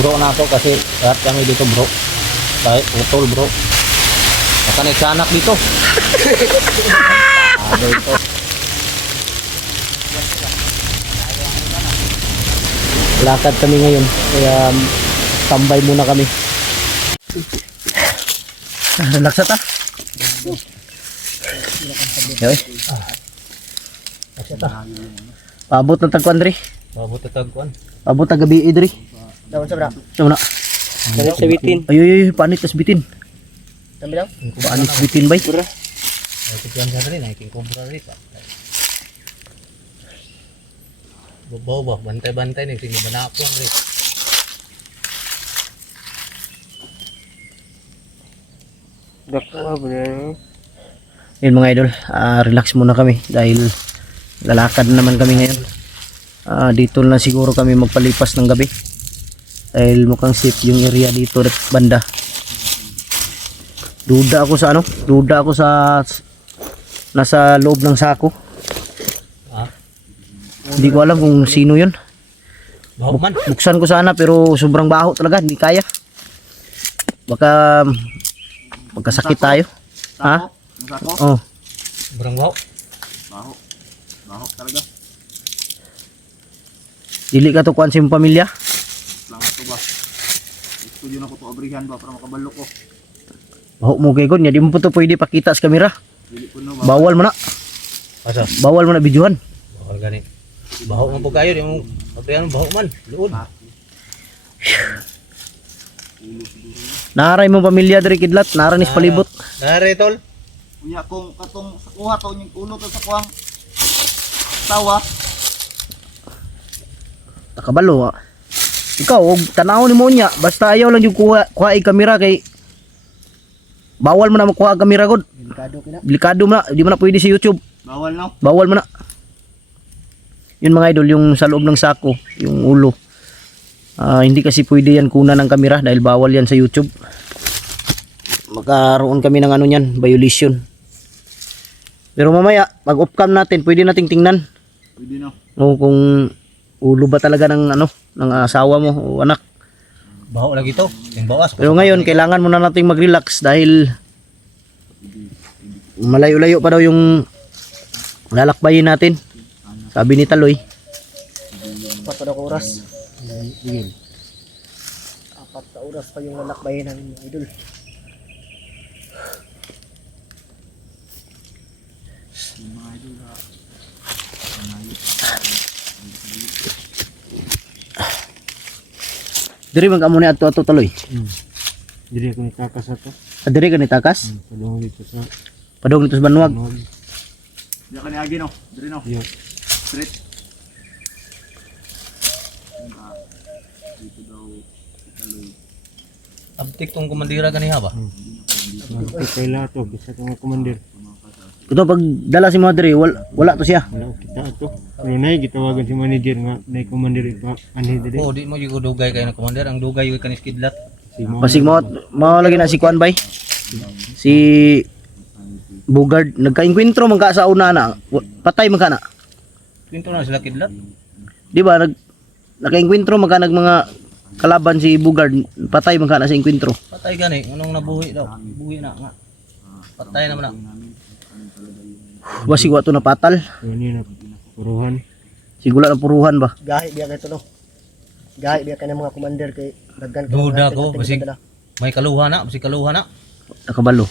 bro na ako kasi lahat kami dito bro. Kahit utol bro. Baka nagsanak dito. Ano ito? Lakad kami ngayon, kaya tambay muna kami. Relax ta. Yoy. Paabot ng tagkuan diri. Babot tagkuan. Paabot ng gabi diri. Dawan sa bra. Tama na. Dawan sa bitin. Ay, panit tas bitin. Dami lang. Panit tas bitin bay. Ay tiyan sa diri naiking kumpra diri pa. Babaw ba bantay-bantay ni sino banapon diri. Dako bro. Yun mga idol, relax muna kami dahil lalakad naman kami ngayon. Dito na siguro kami magpalipas ng gabi dahil mukhang safe yung area dito at banda. Duda ako sa nasa loob ng sako. Hindi ko alam kung sino yun. Baho man. Buksan ko sana pero sobrang baho talaga, hindi kaya. Baka magkasakit tayo. Ha? Oh. Sobrang baho. Baho talaga. Dili ka to kuan sa imong pamilya? Lang ito ba? Gusto yun ako to abrihan ba para makabalo ko. Baho mo kay kon, di mo po to pwede pakita sa kamera. Dili ko no ba? Bawal mo na. Asa? Bawal mo na videohan. Bawal gani. Baho man po kayo di mo abrihan baho man. Luod. Naray mo pamilya diri kidlat, naranis palibot. Nare tol. Unya kung katong sa kuha to yung ulo to sa kuwang tawa. Nakabalo. Ikaw, og tanaw ni mo nya, basta ayaw lang yung kuha ay kamera kay bawal mo na makuha ang kamera god. Delikado kina. Delikado mo na, di mo na pwede sa YouTube. Bawal no? Bawal mo na. Yun mga idol, yung sa loob ng sako, yung ulo. Hindi kasi pwede yan kunan ng kamera dahil bawal yan sa YouTube. Magkaroon kami ng ano yan, violation. Pero mamaya, pag off cam natin, pwede nating tingnan. Pwede no. O kung ulo ba talaga ng ano, ng asawa mo o anak. Baho lagi to. Yung bawas. Pero ngayon, kailangan muna nating mag-relax dahil malayo-layo pa daw yung lalakbayin natin. Sabi ni Taloy. Apat na oras. Apat na oras pa yung lalakbayin namin mga idol. Diri man kamo ni ato Taloy. Dili ko nitakas ato. Diri ka ni takas? Padung dito sa Padong dito sa Banwag. Diya ka ni Agi no. Diri no. Yo. Straight. Dito daw italoy. Abtik tong komandira kaniha ba? Kaila to bisa tong komandir. Ito pag dala si mga diri, wala to siya. Wala kita ato. Pero nay gitawagan si manager nga nay komandir ipa ani diri. Oh, di mo yung dugay kayo na komandira. Ang dugay yung kanis kidlat. Si mo. Pasig mo lagi na si Kuan bay. Si Bugard nagka-enkwentro man ka sa una na. Patay man ka na. Pinto na sila kidlat. Di ba naka-enkwentro man ka nag mga kalaban si Bugard, patay man ka na sa enkwentro. Patay gani. Anong nabuhi daw? Buhi na nga. Patay naman na. Basig wato na patal. Ani na puruhan. Sigula na puruhan ba. Gahi biya kay tulo. Gahi biya kay mga komander kay daggan Duda ko. Basig may kaluha na. Basig kaluha na. Nakabalo.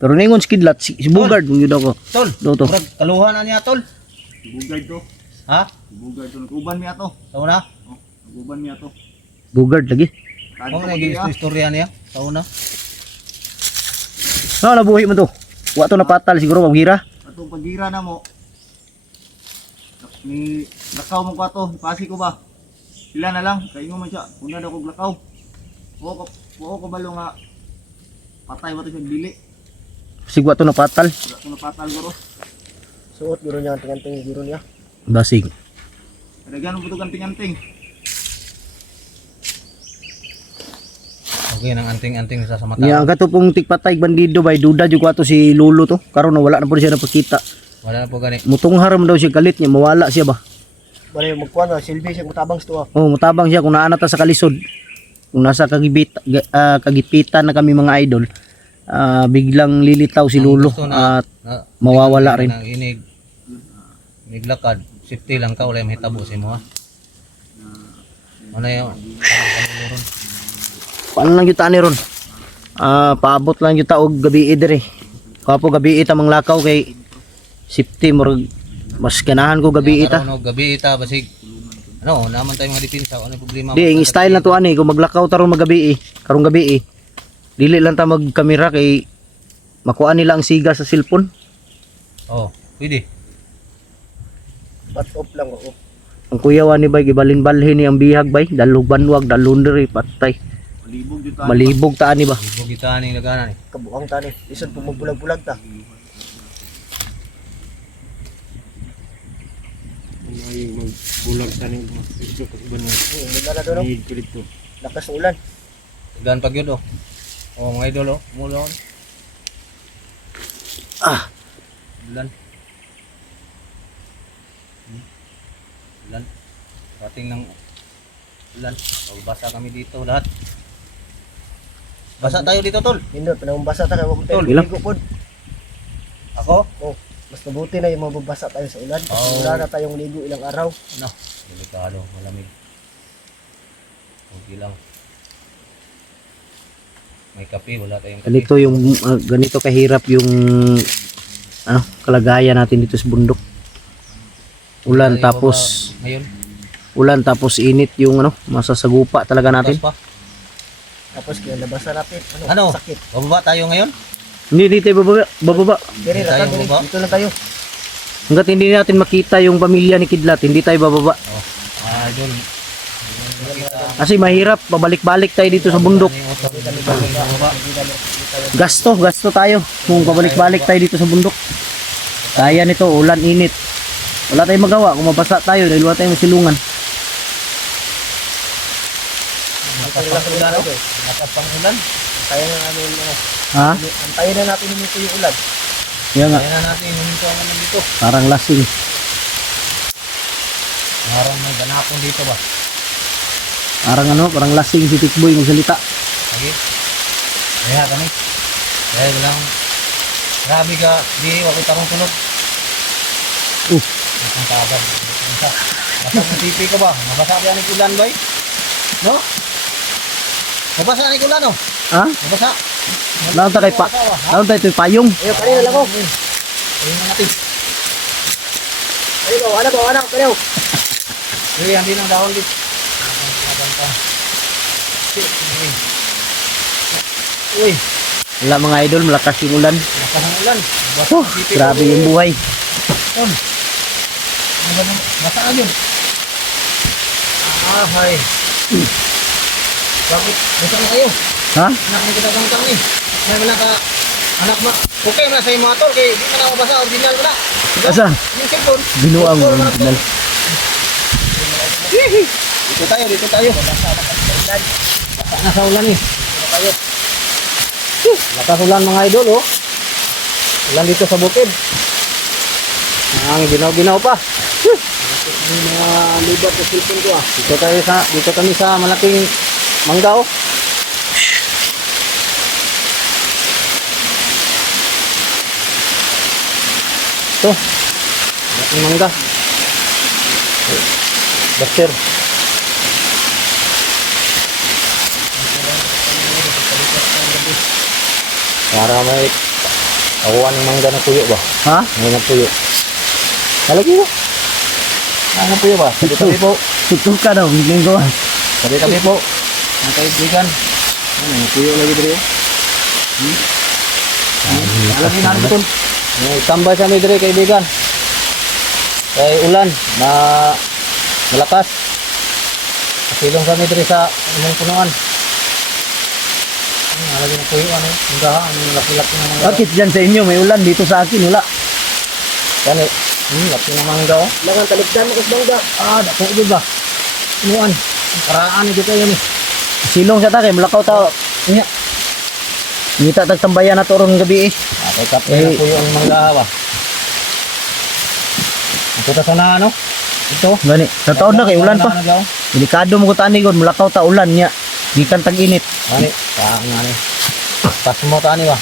Pero ningon si Kidlat, si Bugard kung yun ako. Tol. Do to. Murag kaluha na niya tol. Bugard to. Ha? Bugard to. Nag-uban mi ato. Tao na? Nag-uban mi ato. Bugard lagi. Kung naging istorya niya. Tao na. No, nabuhi mo to. Wato na patal siguro maghira. Atong pagira na mo. Ni lakaw mo ko ato. Pasi ko ba? Sila na lang. Kaingo man siya. Una daw kog lakaw. Buo ko balo nga patay ba ito siya dili. Sig wato na patal. Wala ko napatal guro. suot guro niya anting-anting guro niya. Basig. Kadaghan mo ito ganting-anting. Okay, nang anting-anting sa mata. Nya ang katupong tikpatay bandido bay duda jud ko ato si Lolo to. Karon wala na po siya napakita. Wala na po gani. Mutunghar man daw siya kalit niya mawala siya ba. Bale magkuan na silbi siya mutabang sa tuwa. Oh, mutabang siya kung naana ta sa kalisod. kung nasa kagipitan na kami mga idol, biglang lilitaw si Lulo at mawawala rin. Niglakad, safety lang ka, wala yung hitabo si mo ha. Ano yun? Paano lang yuta ni ron? Paabot lang yuta og gabi dire. Kapo gabi tamang lakaw kay safety murag mas ganahan ko gabi ita. Gabi ita basig. Ano, naman tayo mga depensa, ano yung problema? Di, ang style na to ani, kung maglakaw taron magabi karong gabi dili lang ta magkamera kay makuha nila ang siga sa cellphone. Oh, pwede. Bat off lang ako. Ang kuyawan ni bay gibalin-balhin ni ang bihag bay, dalog banwag, dalon diri patay. Malibog dito. Malibog taan ni ba? Bugita ni nagana ni. Kabuang tani. Isun pumagbulag-bulag ta. Ay magbulag tani mga ito kasi ban na. Mula na doon. Ay dito. Lakas ng ulan. Gan pag yun oh. Oh, mga idol oh, mulon. Bulan. Bulan. Rating ng bulan. Magbasa kami dito lahat. Basa tayo dito, tol. Nindot panahon basa ta kay wa mo tayo Ilang? ligo pod. Ako? Mas mabuti na yung mababasa tayo sa ulan. Kasi Oo. wala na tayong ligo ilang araw. Ano? Delikado, malamig. Okay lang. May kape, wala tayong kape. Ganito yung ganito kahirap yung kalagayan natin dito sa bundok. Ulan Tayo tapos baba ngayon, init yung masasagupa talaga natin. tapos pa. Tapos kaya nabasa natin. Ano? Sakit. Bababa tayo ngayon? Hindi tayo bababa. Diri Hindi lang tayo diri. baba. Dito lang tayo. Hanggat hindi natin makita yung pamilya ni Kidlat, hindi tayo bababa. Oh, idol. Kasi mahirap, babalik-balik tayo dito sa bundok. Gasto tayo kung babalik-balik tayo dito sa bundok. Kaya nito, ulan, init. Wala tayong magawa kung mabasa tayo dahil wala tayong silungan. Lakas pang ulan. Kaya na namin Ha? antayin na natin yung yung ulan. Yan nga, Kaya na natin, huminto ang ulan dito. parang lasing. Parang may ganapon dito ba? Parang lasing si Tikboy magsalita. Lagi. Kaya kami. Kaya lang. Grabe ka, di wakit akong tunog. Ang tagad. Basta ang tipi ko ba? Mabasa kaya ni ulan ba? No? Mabasa ni ulan no? Ha? Mabasa. Laon tayo ito'y payong. Ayo kanina lang ko. Ayun na natin. Ayo anak kayo. Uy, hindi nang dahon dito. Uy, Wala mga idol, malakas yung ulan. lakas ang ulan. Basa ang tipi ko. Grabe yung buhay. Basa na yun. Hay. Bakit? Basa na kayo. Ha? Anak ni kadagang tang ni. May wala ka anak mo. Okay na sa imo atol kay di man ako basa original wala. Asa? Yung cellphone. Binuang Cellphone, man original. ako. Dito tayo. Basa na sa ulan eh. Dito tayo. Lakas ulan mga idol oh. Ulan dito sa bukid. Ang ginaw-ginaw pa. Mga libat sa cellphone ko ah. Dito kami sa malaking mangga oh. Ito. Malaking mangga. Buster. Para may kakuha ng mangga ng puyo ba? Ha? May puyo. Talagi ba? Ano puyo ba? Sabi kami po. Tutok ka daw, biglang gawa. Sabi kami po. Ang kaibigan. Ano, may puyo lagi dito. Lagi na ito. May tambay kami dito kaibigan. Kay ulan na malakas. Kasilong kami dito sa imong punuan. Lagi na puyo ano. Ang laki-laki ng mga. Bakit dyan sa inyo may ulan, dito sa akin wala. Kani, laki ng mangga oh. Lagang talikdan mo kasbangga. Dako ito ba? Punuan. Karaan dito yun eh. Silong sa takay, malakaw tao. Inya. Ngita tagtambayan na to ron gabi eh. Kay kape na puyo ang mangga ba? Ito ta sana ano? Ito. Gani, sa taon na kay ulan pa. Delikado mo ko tani god, malakaw ta ulan niya. Gikan tag-init. Ani, saan nga ni. Pas mo ta ni ba?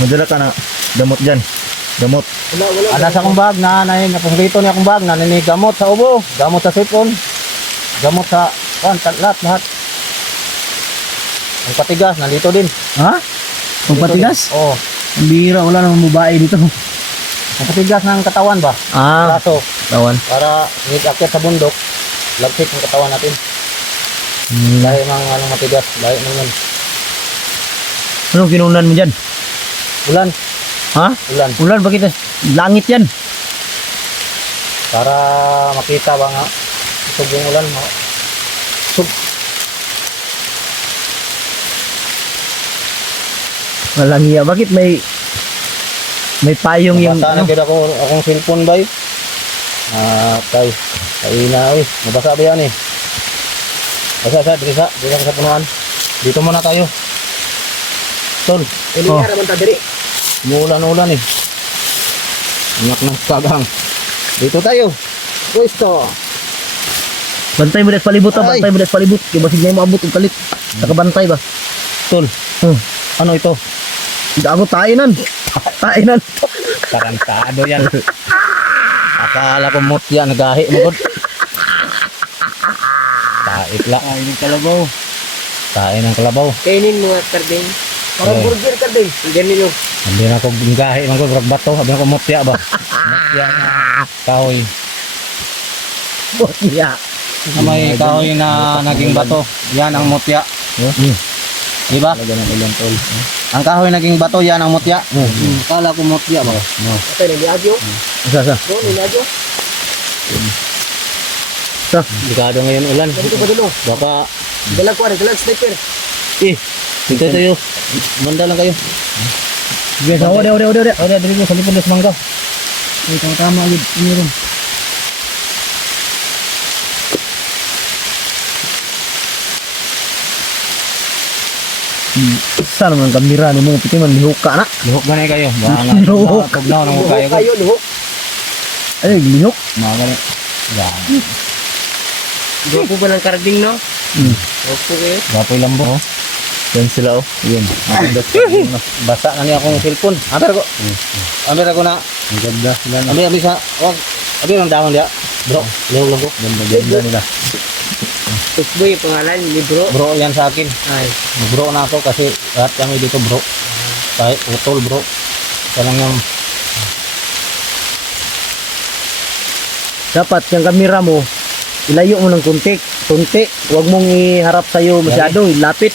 Madala ka na damot dyan. Damot. Ana sa akong bag na napasrito ni akong bag na ni gamot sa ubo, gamot sa sipon, gamot sa lahat. Ang patigas nandito din. Ha? Ang patigas? Oo. Ang bihira, wala namang babae dito. Ang patigas ng katawan ba? Ah, Braso tawan. para akit sa bundok, lagkit ang katawan natin. Dahil mga anong matigas, dahil nang yun. Anong kinunan mo dyan? Ulan, Ha? ulan. Ulan, bakit? Langit yan. Para makita ba nga isog yung ulan. Walang iya. Bakit may payong yung Mabasa na kaya akong cellphone ba kay na mabasa ba yan eh. Basa sa dito sa punuan. Dito muna tayo. Tol, Oh. umuulan eh. Anak ng kagang. Dito tayo. Pwesto. Bantay mo dahil palibot ha, Ay. bantay mo dahil palibot. Kaya basig na yung maabot yung kalit. Nakabantay ba? Tol, ano ito? Ako tainan. Tainan. Tarantado yan. Akala ko mutya, nagahi mo ko. Tait la. Ay, ng kalabaw. Tain ng kalabaw. Kainin mo at karding. Parang Eh. burger karding. Ganun yun. Hindi na ako gahi man ko brag bato, sabi ko mutya ba. Mutya na kahoy. Botya. May kahoy na naging bato. Yan ang mutya. Di ba? Ang kahoy naging bato, yan ang mutya. Kala ko mutya ba? No. Ito, niliagyo. Isa. No, niliagyo. Delikado ngayon ulan. Ganito ba dulo? Baka Dalag ko, dalag sniper. dito tayo. Manda lang kayo. Sige, sa ode. Ora dili ko sa lipod des mangga. Ay, tama agad. Meron. Sana man kamera ni mo piti man lihok ka na. Lihok ganay kayo. Lihok. Tugnaw nang kayo. Luhok kayo, luhok. Ay, lihok. Mga gani. Yan. Gwapo ba ng karding, no? Hmm. Gwapo kayo. Gapoy lambo. Oh. Yan sila oh. Yun. Basa na niya akong cellphone. Amber ko. Amber ako na. Ang ganda sila na. Abi sa wag. Abi ang dahon dia. Bro, lihok lang ko. Ganda nila. Tukboy, pangalan ni bro. Bro yan sa akin. Ay, Bro na ako kasi lahat kami dito bro. Kahit utol bro. Ito lang yung Dapat yung kamera mo, ilayo mo ng kunti. Huwag mong iharap sa'yo masyado, ilapit.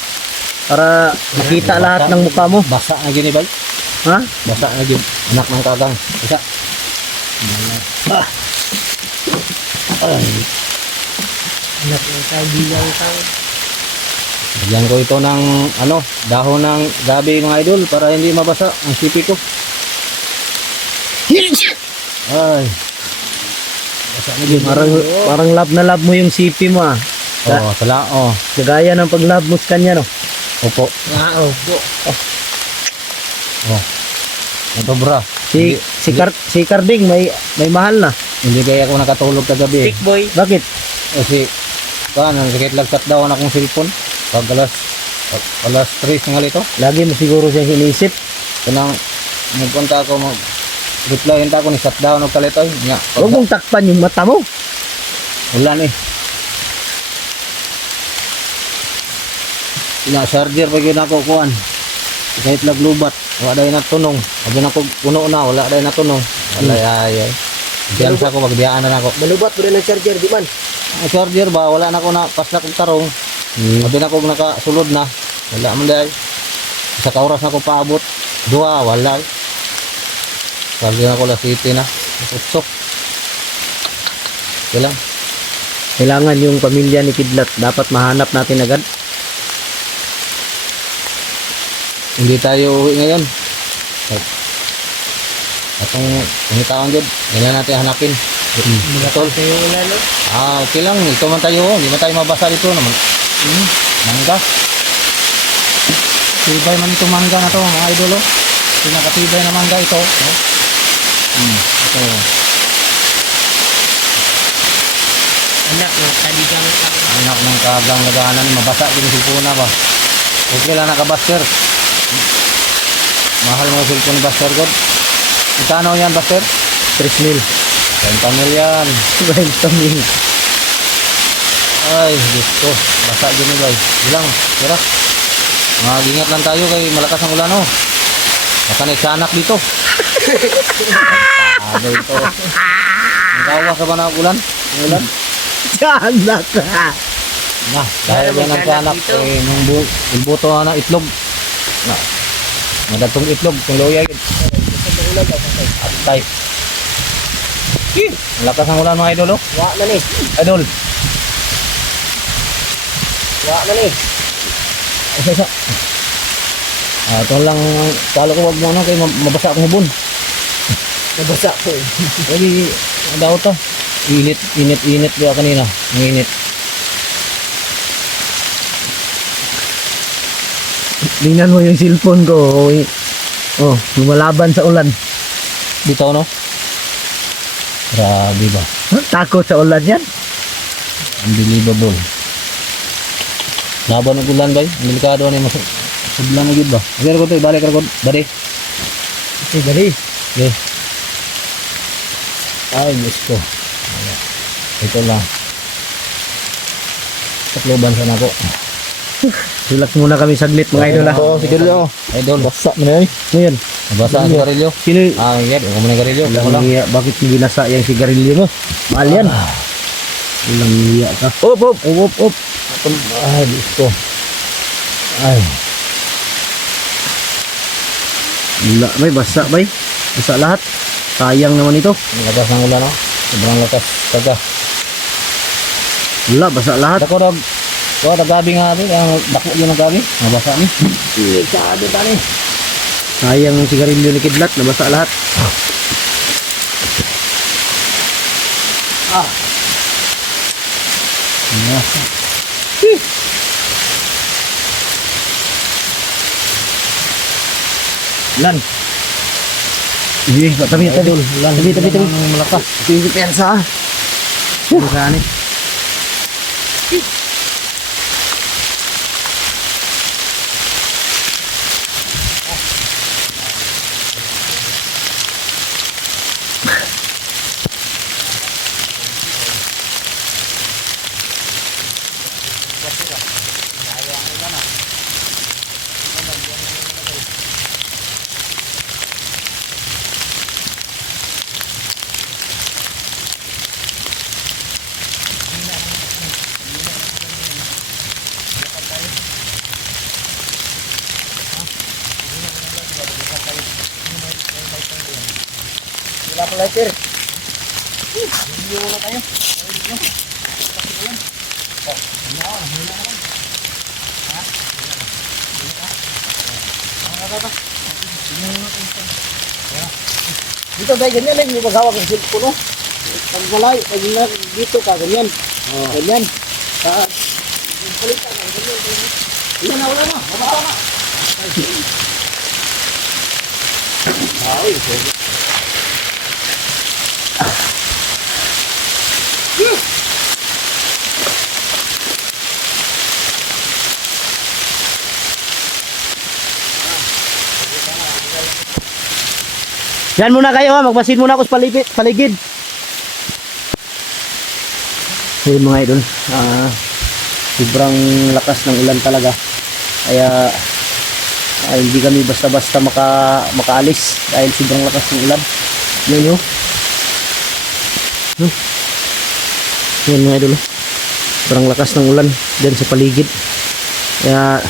Para makita lahat ng mukha mo. basa na gini ba? Ha? Basa na gini. Anak ng kagang. Isa. Ay. anak ng kagilang tao. Bigyan ko ito ng ano, dahon ng gabi mga idol para hindi mabasa ang sipi ko. Ay. Basa na gini. Parang love na love mo yung sipi mo ah. Oh, sala. Oh. Gaya ng pag-love mo sa kanya no. Opo. Wow. Oh. Ito bra. Si Carding may mahal na. Hindi kaya ako nakatulog kagabi. Big boy. Bakit? Kasi ang sakit lagkat daw akong cellphone. Pag alas 3 ng ito. Lagi mo siguro siya inisip. Kanang nagpunta ako reply hinta ko ni shutdown og kalitoy nya. Huwag mong takpan yung mata mo. Ulan eh. Ina charger pa gyud ako kuan. Kahit naglubat, wala day natunong. Abi na ko puno na, wala day natunong. Wala ay. Diyan sa ko magdiyaan na ako. Malubat mo rin ng charger, di man? Ang charger ba wala na ko na pasla kog tarong. Abi na ko nakasulod na. Wala man day. Sa kauras na ko paabot. Duwa wala. Charger na ko la city na. Usok. Kailang Kailangan yung pamilya ni Kidlat dapat mahanap natin agad. hindi tayo uwi ngayon. Atong tawag dyan, ganyan natin hanapin. Tol. Okay lang, ito man tayo, hindi man tayo mabasa dito naman. Mangga. Tibay man ito mangga na to, mga idolo. Pinakatibay na mangga ito. No? Ito. Anak ng kaligang kang. Anak ng kagang laganan, mabasa din silpuna ba. Okay lang naka-buster. Mahal mo silpon buster god. Itano yan buster? 3,000. 30 mil yan. 20,000. Ay, Diyos ko. Basa din ni boy. Bilang, tira. Mag-ingat lang tayo kay malakas ang ulan oh. Baka nagsanak dito. Ano ito? Nagawa ka ba ng ulan? Ang ulan? Tiyanak ka. Na, dahil yan ang sanak, eh, nung buto na ng itlog. Na, madatong itlog, kung loya yun. At type. Malakas ang ulan mga idol, oh. Wa na ni. Idol. Wa na ni. Isa. Ito lang, kala ko wag mo ano, kaya mabasa akong hubon. Nabasa ko eh. Pwede, daw to. Init ba kanina? Ang init. Tingnan mo yung cellphone ko. Oh, lumalaban sa ulan. Dito, no? Grabe ba? Takot sa ulan yan. Unbelievable. Laban ng ulan ba? Ang delikado na yung sublan na gid ba? Balik ko to, balik ko. Bari. Okay, dari. Okay. Ay, Diyos ko. Ito lang. Takloban sana ako. Relax muna kami saglit mga idol ah. Oo, sige daw. Idol. Basa mo na yun. Ngayon, Nabasa ang sigarilyo. sino Ah, yan. Huwag mo na sigarilyo. Ako lang. hiya? Bakit hindi nasa yung sigarilyo mo? Mahal yan. Walang hiya ka. Op. Ay, Diyos ko. Ay. Wala, bay, basa bay. Basa lahat. Sayang naman ito. Ang lakas ng ulan, no? Sobrang lakas. Taga. Wala, basa lahat. Dako dog. So, nagabi nga natin. Dako yun ang gabi. Nabasa ni. Delikado tani. Sayang ang sigarilyo ni Kidlat, nabasa lahat. Lan. Iya, tabi. Tabi. Malakas. Tinggi pensa. Bukan ni. Dito tayo ganyan eh, may maghawak ng cellphone no. Pag malay, pag dito ka, ganyan. Ganyan. Palitan, ganyan. Wala na, mababa na. Yan muna kayo ha, magmasin muna ako sa paligid. Ayun mga idol, sobrang lakas ng ulan talaga. Kaya hindi kami basta-basta makaalis dahil sobrang lakas ng ulan. Yan yun. Yan mga idol, sobrang lakas ng ulan dyan sa paligid. Kaya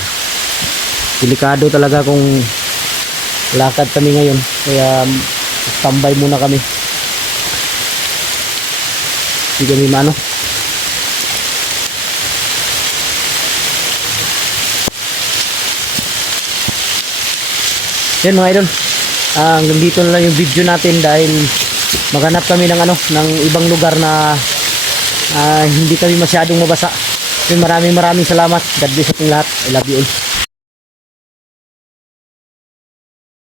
delikado talaga kung lakad kami ngayon, kaya standby muna kami. Hindi kami maano. Yan mga idol, hanggang dito na lang yung video natin dahil maghanap kami ng ng ibang lugar na hindi kami masyadong mabasa. Maraming salamat. God bless sa ating lahat. I love you all.